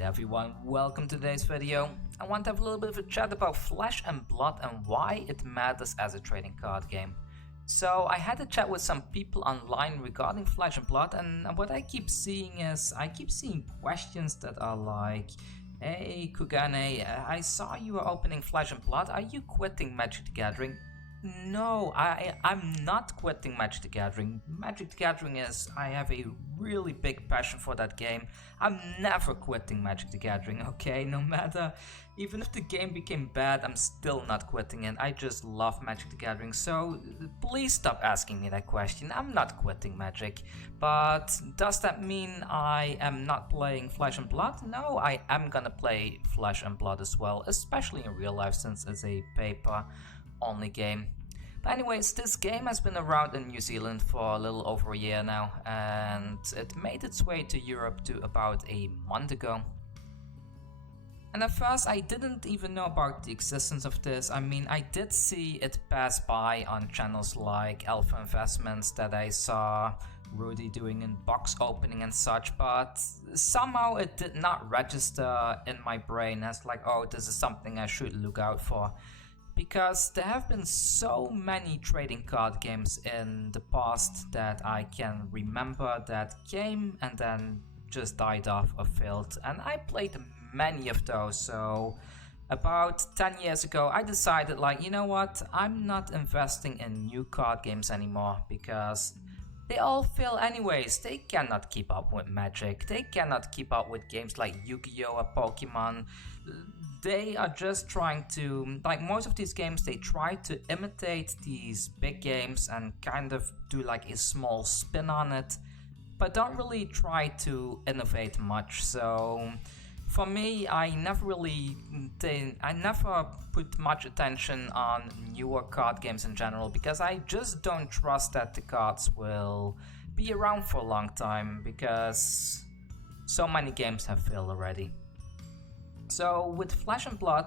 Alright everyone, welcome to today's video. I want to have a little bit of a chat about Flesh and Blood and why it matters as a trading card game. So I had a chat with some people online regarding Flesh and Blood, and what I keep seeing is, questions that are like, hey Kugane, I saw you were opening Flesh and Blood, are you quitting Magic the Gathering? No, I'm not quitting Magic the Gathering. Magic the Gathering is, I have a really big passion for that game. I'm never quitting Magic the Gathering, okay? No matter, even if the game became bad, I'm still not quitting it. I just love Magic the Gathering, so please stop asking me that question. I'm not quitting Magic. But does that mean I am not playing Flesh and Blood? No, I am gonna play Flesh and Blood as well, especially in real life since it's a paper only game. But anyways, this game has been around in New Zealand for a little over a year now, and it made its way to Europe to about a month ago. And at first I didn't even know about the existence of this. I mean, I did see it pass by on channels like Alpha Investments that I saw Rudy doing in box opening and such, but somehow it did not register in my brain as like, oh, this is something I should look out for. Because there have been so many trading card games in the past that I can remember that came and then just died off or failed, and I played many of those. So about 10 years ago I decided, like, you know what, I'm not investing in new card games anymore because they all fail anyways. They cannot keep up with Magic, they cannot keep up with games like Yu-Gi-Oh or Pokemon. They are just trying to, like most of these games, they try to imitate these big games and kind of do like a small spin on it, but don't really try to innovate much. So for me, I never put much attention on newer card games in general, because I just don't trust that the cards will be around for a long time, because so many games have failed already. So with Flesh and Blood,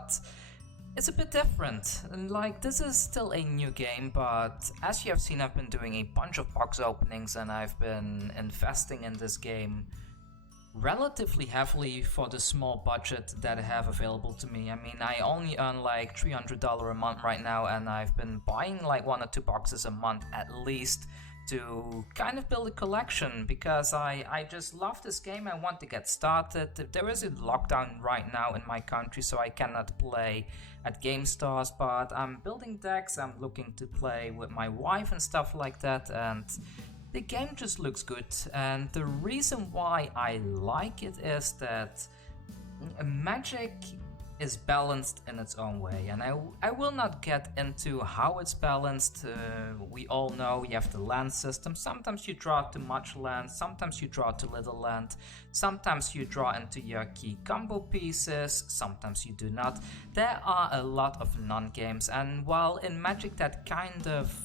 it's a bit different. And like, this is still a new game, but as you have seen, I've been doing a bunch of box openings and I've been investing in this game relatively heavily for the small budget that I have available to me. I mean, I only earn like $300 a month right now, and I've been buying like 1 or 2 boxes a month at least to kind of build a collection, because I just love this game. I want to get started. There is a lockdown right now in my country, so I cannot play at game stores, but I'm building decks, I'm looking to play with my wife and stuff like that, and the game just looks good. And the reason why I like it is that Magic is balanced in its own way, and I will not get into how it's balanced. We all know you have the land system. Sometimes you draw too much land, sometimes you draw too little land, sometimes you draw into your key combo pieces, sometimes you do not. There are a lot of non-games, and while in Magic that kind of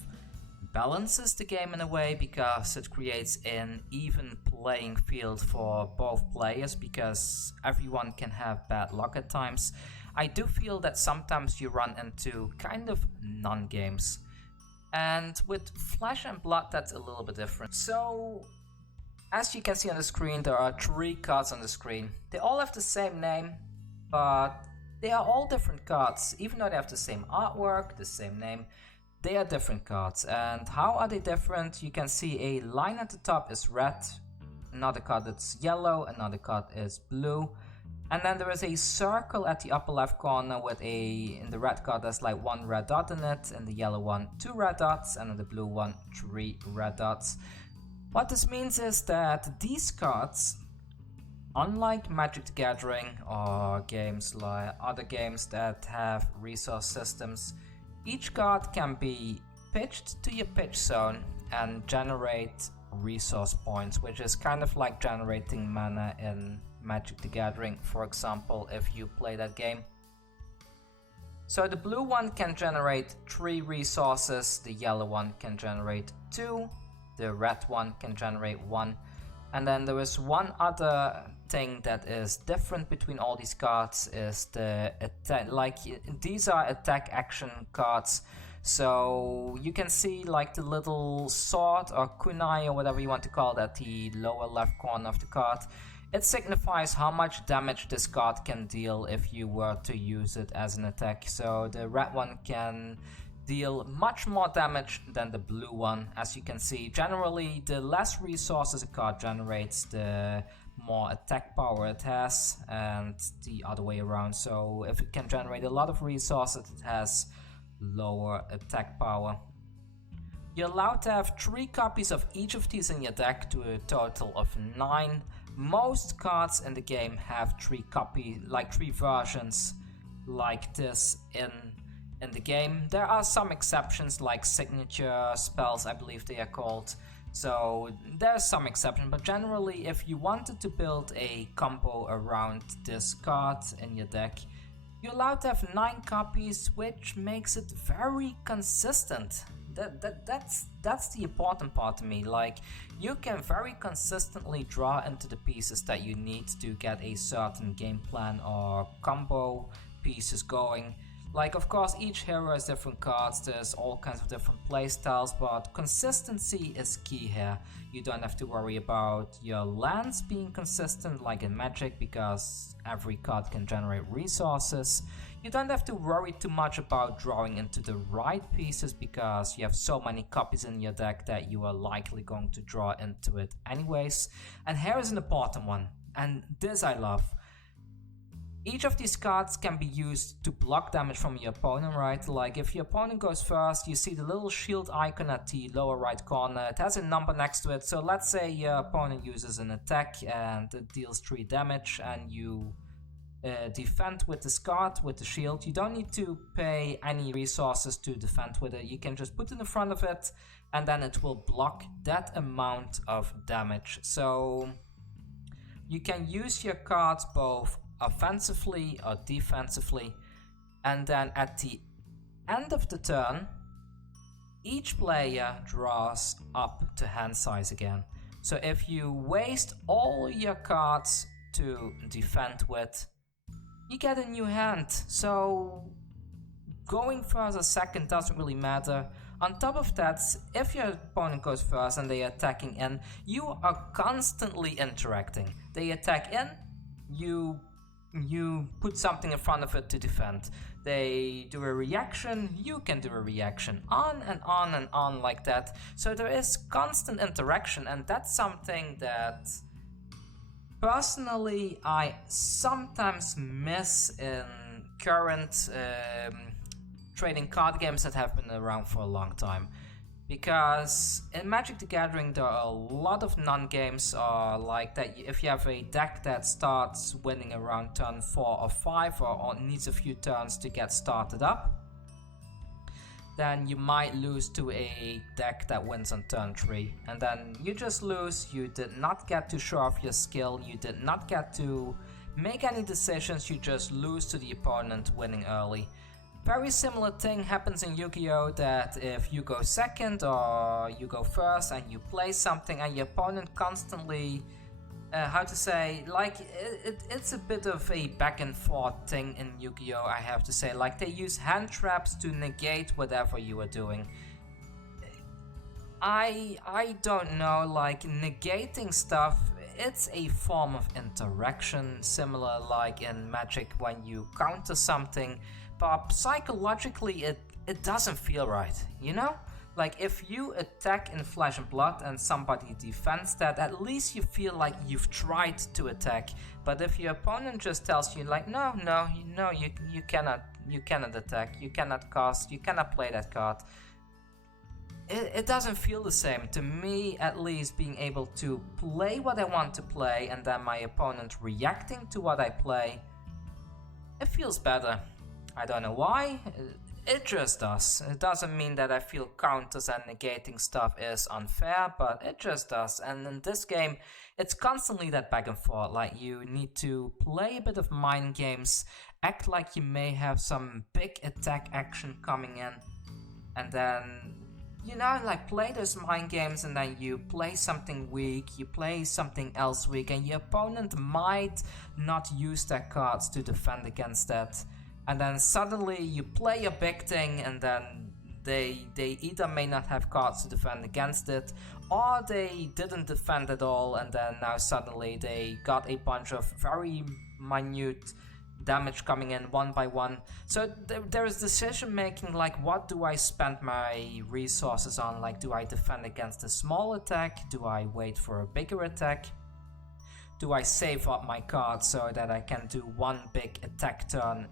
balances the game in a way, because it creates an even playing field for both players, because everyone can have bad luck at times. I do feel that sometimes you run into kind of non-games, and with Flesh and Blood that's a little bit different. So as you can see on the screen, there are 3 cards on the screen. They all have the same name, but they are all different cards. Even though they have the same artwork, the same name, they are different cards. And how are they different? You can see a line at the top is red, another card that's yellow, another card is blue, and then there is a circle at the upper left corner with in the red card there's like 1 red dot in it, in the yellow one 2 red dots, and in the blue one 3 red dots. What this means is that these cards, unlike Magic the Gathering or games like other games that have resource systems, each card can be pitched to your pitch zone and generate resource points, which is kind of like generating mana in Magic the Gathering, for example, if you play that game. So the blue one can generate 3 resources, the yellow one can generate 2, the red one can generate 1, and then there is one other thing that is different between all these cards, is the attack. Like, these are attack action cards, so you can see like the little sword or kunai or whatever you want to call it at the lower left corner of the card. It signifies how much damage this card can deal if you were to use it as an attack. So the red one can deal much more damage than the blue one. As you can see, generally the less resources a card generates, the more attack power it has, and the other way around. So if it can generate a lot of resources, it has lower attack power. You're allowed to have 3 copies of each of these in your deck to a total of 9. Most cards in the game have 3 versions like this in the game. There are some exceptions like signature spells, I believe they are called. So there's some exception, but generally if you wanted to build a combo around this card in your deck, you're allowed to have 9 copies, which makes it very consistent. That's the important part to me. Like, you can very consistently draw into the pieces that you need to get a certain game plan or combo pieces going. Like, of course, each hero has different cards, there's all kinds of different playstyles, but consistency is key here. You don't have to worry about your lands being consistent like in Magic, because every card can generate resources. You don't have to worry too much about drawing into the right pieces, because you have so many copies in your deck that you are likely going to draw into it anyways. And here is an important one, and this I love. Each of these cards can be used to block damage from your opponent, right? Like, if your opponent goes first, you see the little shield icon at the lower right corner. It has a number next to it. So let's say your opponent uses an attack and it deals 3 damage, and you defend with this card, with the shield. You don't need to pay any resources to defend with it. You can just put it in front of it, and then it will block that amount of damage. So you can use your cards both offensively or defensively, and then at the end of the turn, each player draws up to hand size again. So if you waste all your cards to defend with, you get a new hand. So going first or second doesn't really matter. On top of that, if your opponent goes first and they are attacking in, you are constantly interacting. They attack in, you put something in front of it to defend. They do a reaction, you can do a reaction, on and on and on like that. So there is constant interaction, and that's something that personally I sometimes miss in current trading card games that have been around for a long time. Because in Magic the Gathering there are a lot of non-games like that. If you have a deck that starts winning around turn 4 or 5 or needs a few turns to get started up, then you might lose to a deck that wins on turn 3. And then you just lose, you did not get to show off your skill, you did not get to make any decisions, you just lose to the opponent winning early. Very similar thing happens in Yu-Gi-Oh! That if you go second or you go first and you play something and your opponent constantly, it's a bit of a back and forth thing in Yu-Gi-Oh! I have to say. Like, they use hand traps to negate whatever you are doing. I don't know, like, negating stuff, it's a form of interaction, similar like in Magic when you counter something. But psychologically it doesn't feel right, you know? Like, if you attack in Flesh and Blood and somebody defends that, at least you feel like you've tried to attack. But if your opponent just tells you like, no, you cannot attack, you cannot cast, you cannot play that card, it doesn't feel the same. To me, at least, being able to play what I want to play and then my opponent reacting to what I play, it feels better. I don't know why, it just does. It doesn't mean that I feel counters and negating stuff is unfair, but it just does. And in this game, it's constantly that back and forth. Like, you need to play a bit of mind games, act like you may have some big attack action coming in, and then, you know, like, play those mind games, and then you play something weak, you play something else weak, and your opponent might not use their cards to defend against that. And then suddenly you play a big thing, and then they either may not have cards to defend against it, or they didn't defend at all, and then now suddenly they got a bunch of very minute damage coming in one by one. So there is decision making, like what do I spend my resources on? Like, do I defend against a small attack? Do I wait for a bigger attack? Do I save up my cards so that I can do one big attack turn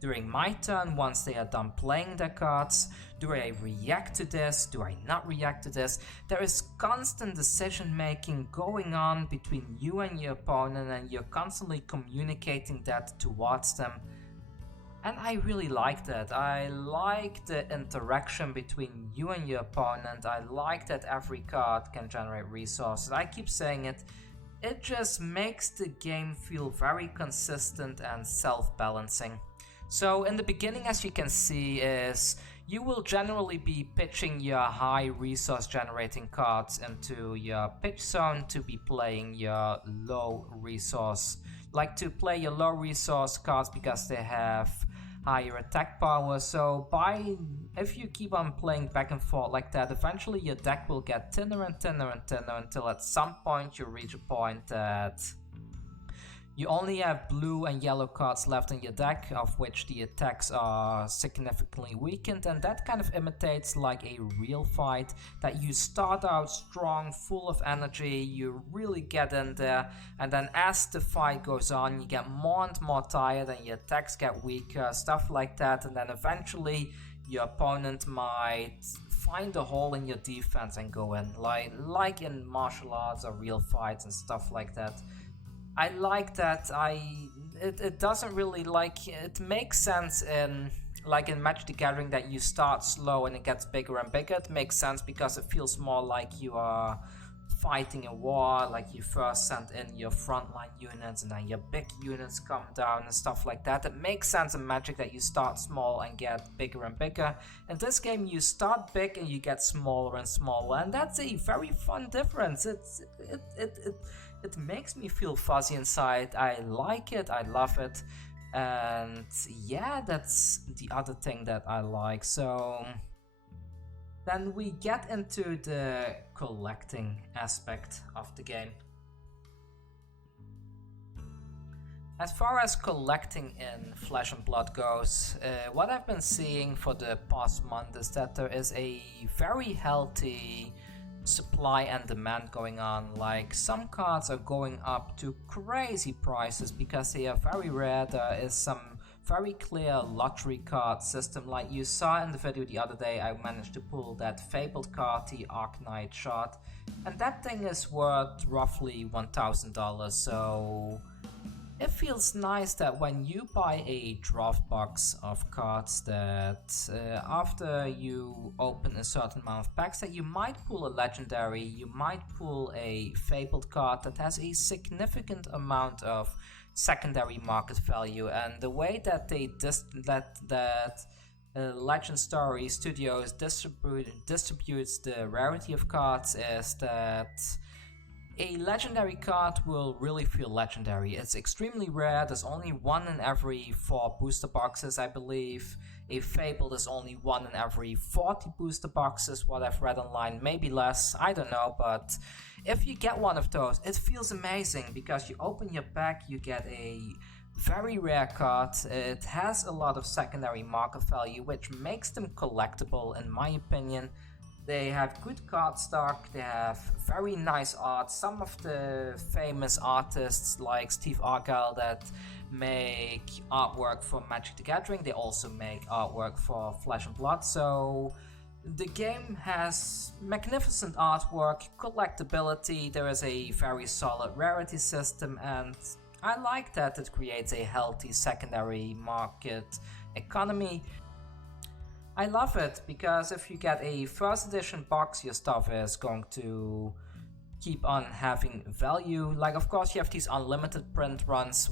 during my turn once they are done playing their cards? Do I react to this? Do I not react to this? There is constant decision making going on between you and your opponent, and you're constantly communicating that towards them. And I really like that. I like the interaction between you and your opponent. I like that every card can generate resources. I keep saying it. It just makes the game feel very consistent and self-balancing. So in the beginning, as you can see, is you will generally be pitching your high resource generating cards into your pitch zone to be playing your low resource, like to play your low resource cards because they have higher attack power. So if you keep on playing back and forth like that, eventually your deck will get thinner and thinner and thinner until at some point you reach a point that you only have blue and yellow cards left in your deck, of which the attacks are significantly weakened, and that kind of imitates like a real fight, that you start out strong, full of energy, you really get in there, and then as the fight goes on, you get more and more tired and your attacks get weaker, stuff like that, and then eventually your opponent might find a hole in your defense and go in, like in martial arts or real fights and stuff like that. I like that. It doesn't really it makes sense in Magic the Gathering that you start slow and it gets bigger and bigger. It makes sense because it feels more like you are fighting a war, like you first send in your frontline units and then your big units come down and stuff like that. It makes sense in Magic that you start small and get bigger and bigger. In this game you start big and you get smaller and smaller, and that's a very fun difference. It makes me feel fuzzy inside. I like it, I love it, and yeah, that's the other thing that I like. So then we get into the collecting aspect of the game. As far as collecting in Flesh and Blood goes, what I've been seeing for the past month is that there is a very healthy supply and demand going on. Like, some cards are going up to crazy prices because they are very rare. There is some very clear lottery card system, like you saw in the video the other day. I managed to pull that fabled card, the Arknight Shard, and that thing is worth roughly $1,000. So it feels nice that when you buy a draft box of cards, that after you open a certain amount of packs, that you might pull a legendary, you might pull a fabled card that has a significant amount of secondary market value. And the way that they Legend Story Studios distributes the rarity of cards is that a legendary card will really feel legendary. It's extremely rare. There's only one in every 4 booster boxes, I believe. A Fable is only one in every 40 booster boxes, what I've read online, maybe less, I don't know. But if you get one of those, it feels amazing because you open your pack, you get a very rare card. It has a lot of secondary market value, which makes them collectible in my opinion. They have good card stock, they have very nice art. Some of the famous artists like Steve Argyle that make artwork for Magic the Gathering, they also make artwork for Flesh and Blood. So the game has magnificent artwork, collectability, there is a very solid rarity system, and I like that it creates a healthy secondary market economy. I love it because if you get a first edition box, your stuff is going to keep on having value. Like, of course, you have these unlimited print runs,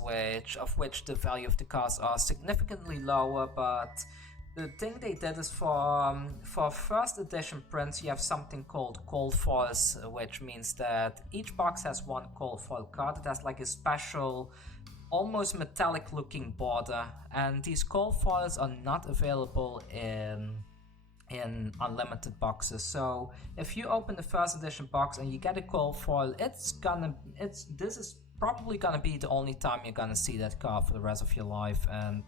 of which the value of the cards are significantly lower, but the thing they did is for first edition prints, you have something called cold foils, which means that each box has one cold foil card. It has like a special, almost metallic looking border, and these cold foils are not available in in unlimited boxes. So if you open the first edition box and you get a cold foil, this is probably gonna be the only time you're gonna see that card for the rest of your life. And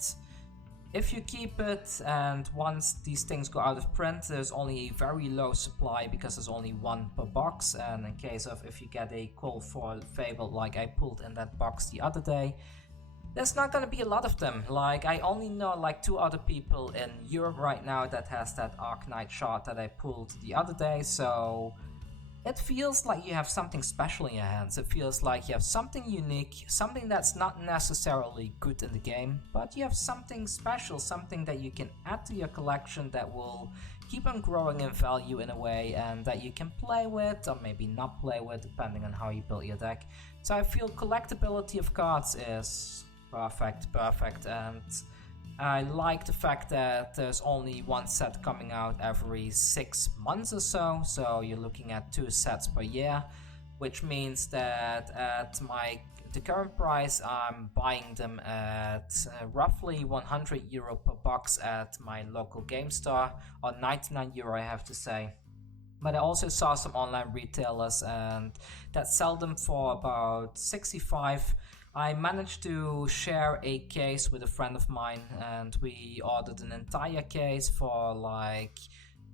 if you keep it, and once these things go out of print, there's only a very low supply because there's only one per box. And in case of if you get a cold foil Fable like I pulled in that box the other day, there's not gonna be a lot of them. Like, I only know like 2 other people in Europe right now that has that Arknight shard that I pulled the other day, so it feels like you have something special in your hands. It feels like you have something unique, something that's not necessarily good in the game, but you have something special, something that you can add to your collection that will keep on growing in value in a way, and that you can play with, or maybe not play with, depending on how you build your deck. So I feel collectability of cards is perfect, and I like the fact that there's only one set coming out every 6 months or so, so you're looking at 2 sets per year, which means that at the current price I'm buying them at roughly €100 per box at my local game store, or €99 I have to say. But I also saw some online retailers and that sell them for about 65. I managed to share a case with a friend of mine, and we ordered an entire case for like,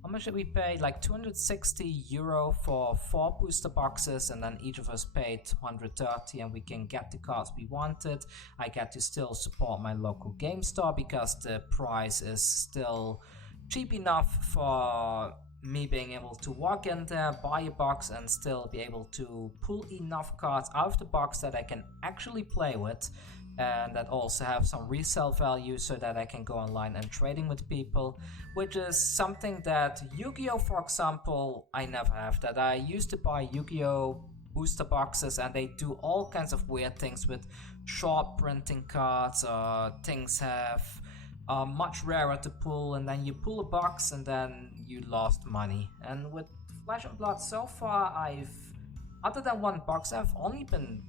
how much did we pay? Like €260 for 4 booster boxes, and then each of us paid 130, and we can get the cards we wanted. I get to still support my local game store because the price is still cheap enough for me being able to walk in there, buy a box, and still be able to pull enough cards out of the box that I can actually play with, and that also have some resale value so that I can go online and trading with people, which is something that Yu-Gi-Oh, for example, I never have. That I used to buy Yu-Gi-Oh booster boxes, and they do all kinds of weird things with short printing cards, or things have much rarer to pull, and then you pull a box and then you lost money. And with Flesh and Blood so far, other than one box, I've only been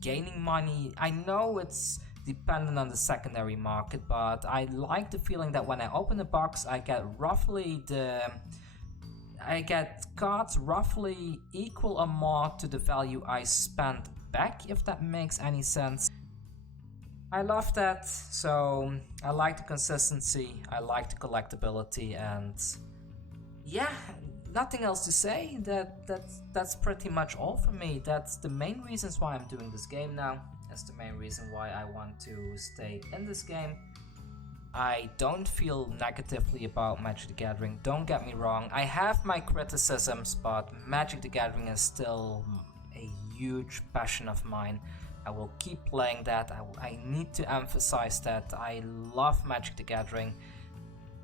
gaining money. I know it's dependent on the secondary market, but I like the feeling that when I open a box, I get cards roughly equal or more to the value I spent back, if that makes any sense. I love that, so I like the consistency, I like the collectability, and yeah, nothing else to say. That's pretty much all for me. That's the main reasons why I'm doing this game now. That's the main reason why I want to stay in this game. I don't feel negatively about Magic the Gathering, don't get me wrong. I have my criticisms, but Magic the Gathering is still a huge passion of mine. I will keep playing that. I need to emphasize that I love Magic the Gathering.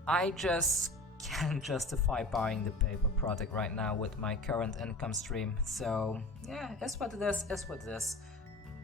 I just can't justify buying the paper product right now with my current income stream. So yeah, it's what it is.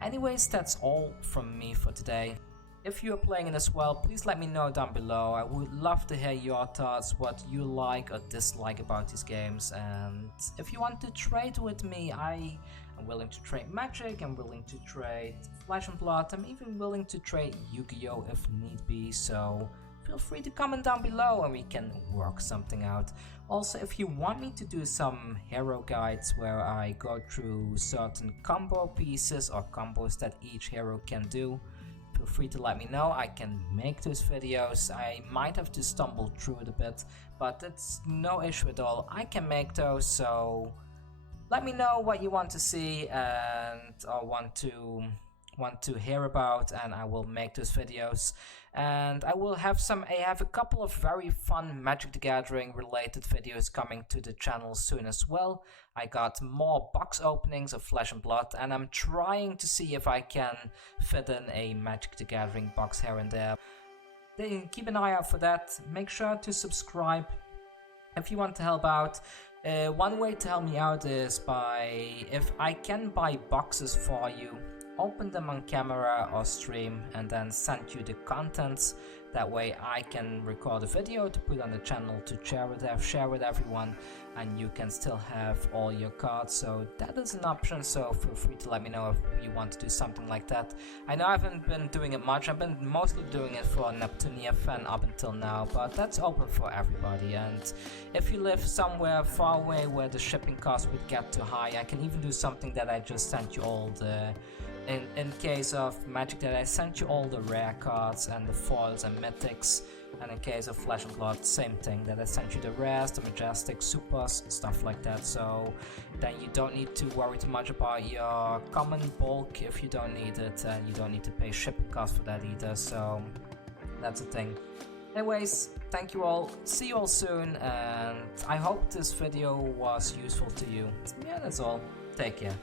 Anyways, that's all from me for today. If you're playing it as well, please let me know down below. I would love to hear your thoughts, what you like or dislike about these games. And if you want to trade with me, I'm willing to trade Magic, I'm willing to trade Flesh and Blood, I'm even willing to trade Yu-Gi-Oh if need be, so feel free to comment down below and we can work something out. Also, if you want me to do some hero guides where I go through certain combo pieces or combos that each hero can do, feel free to let me know. I can make those videos. I might have to stumble through it a bit, but it's no issue at all. I can make those, so let me know what you want to see and or want to hear about, and I will make those videos. And I have a couple of very fun Magic the Gathering related videos coming to the channel soon as well. I got more box openings of Flesh and Blood, and I'm trying to see if I can fit in a Magic the Gathering box here and there. Then keep an eye out for that. Make sure to subscribe if you want to help out. One way to help me out is if I can buy boxes for you, open them on camera or stream, and then send you the contents, That way I can record a video to put on the channel to share with everyone, and you can still have all your cards. So that is an option, so feel free to let me know if you want to do something like that. I know I haven't been doing it much, I've been mostly doing it for Neptunia fan up until now, but that's open for everybody. And if you live somewhere far away where the shipping cost would get too high, I can even do something that I just sent you all the in case of Magic, that I sent you all the rare cards and the foils and mythics, and in case of Flesh and Blood, same thing, that I sent you the rares, the majestic, supers, stuff like that. So then you don't need to worry too much about your common bulk if you don't need it, and you don't need to pay shipping costs for that either. So that's the thing. Anyways, thank you all, see you all soon, and I hope this video was useful to you. Yeah, that's all. Take care.